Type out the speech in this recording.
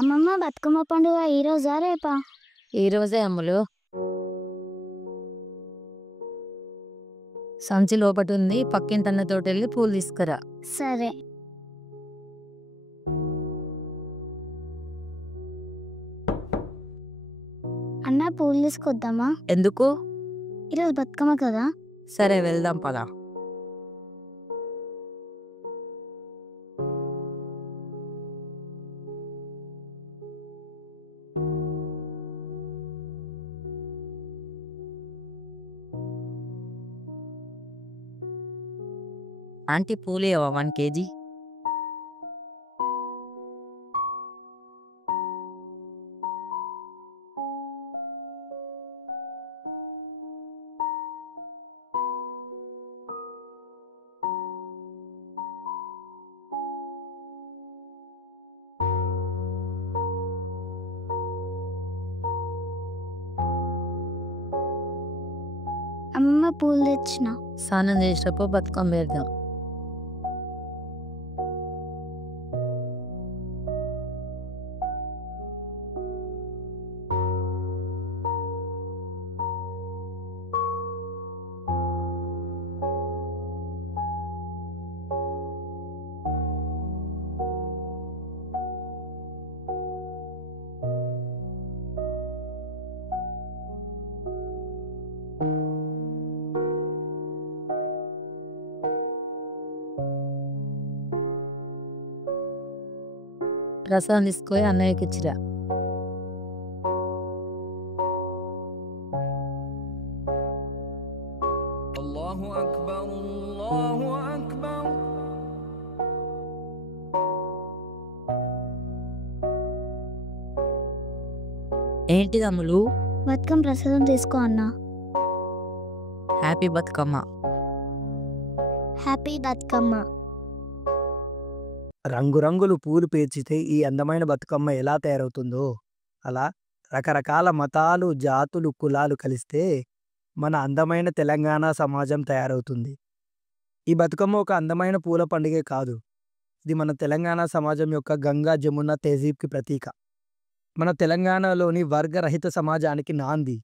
అమ్మమ్మ బతుకమ్మ పండుగ ఈ రోజా రేపా? ఈ రోజే అమ్ములు. సంచి లోపటుంది. పక్కింటన్నతోటెళ్ళి పూలు తీసుకురా. సరే. అన్న పూలు తీసుకొద్దామా? ఎందుకు? ఈరోజు బతుకమ్మ కదా. సరే వెళ్దాం పద. ఆంటీ పూలు ఇవ్వవా 1 కేజీ? అమ్మమ్మ పూలు తెచ్చిన. స్నానం చేసేటప్పుడు బతుకమ్మ వేద్దాం. ప్రసాదం తీసుకొని అన్నయ్యకి ఇచ్చిరా. అల్లాహు అక్బర్ అల్లాహు అక్బర్. ఏంటిది అమ్ములు? బతుకమ్మ ప్రసాదం తీసుకో అన్న. హ్యాపీ బతుకమ్మ. హ్యాపీ బతుకమ్మ. రంగురంగులు పూలు పేర్చితే ఈ అందమైన బతుకమ్మ ఎలా తయారవుతుందో అలా రకరకాల మతాలు, జాతులు, కులాలు కలిస్తే మన అందమైన తెలంగాణ సమాజం తయారవుతుంది. ఈ బతుకమ్మ ఒక అందమైన పూల పండుగే కాదు, ఇది మన తెలంగాణ సమాజం యొక్క గంగా జమున తహజీబ్కి ప్రతీక. మన తెలంగాణలోని వర్గరహిత సమాజానికి నాంది.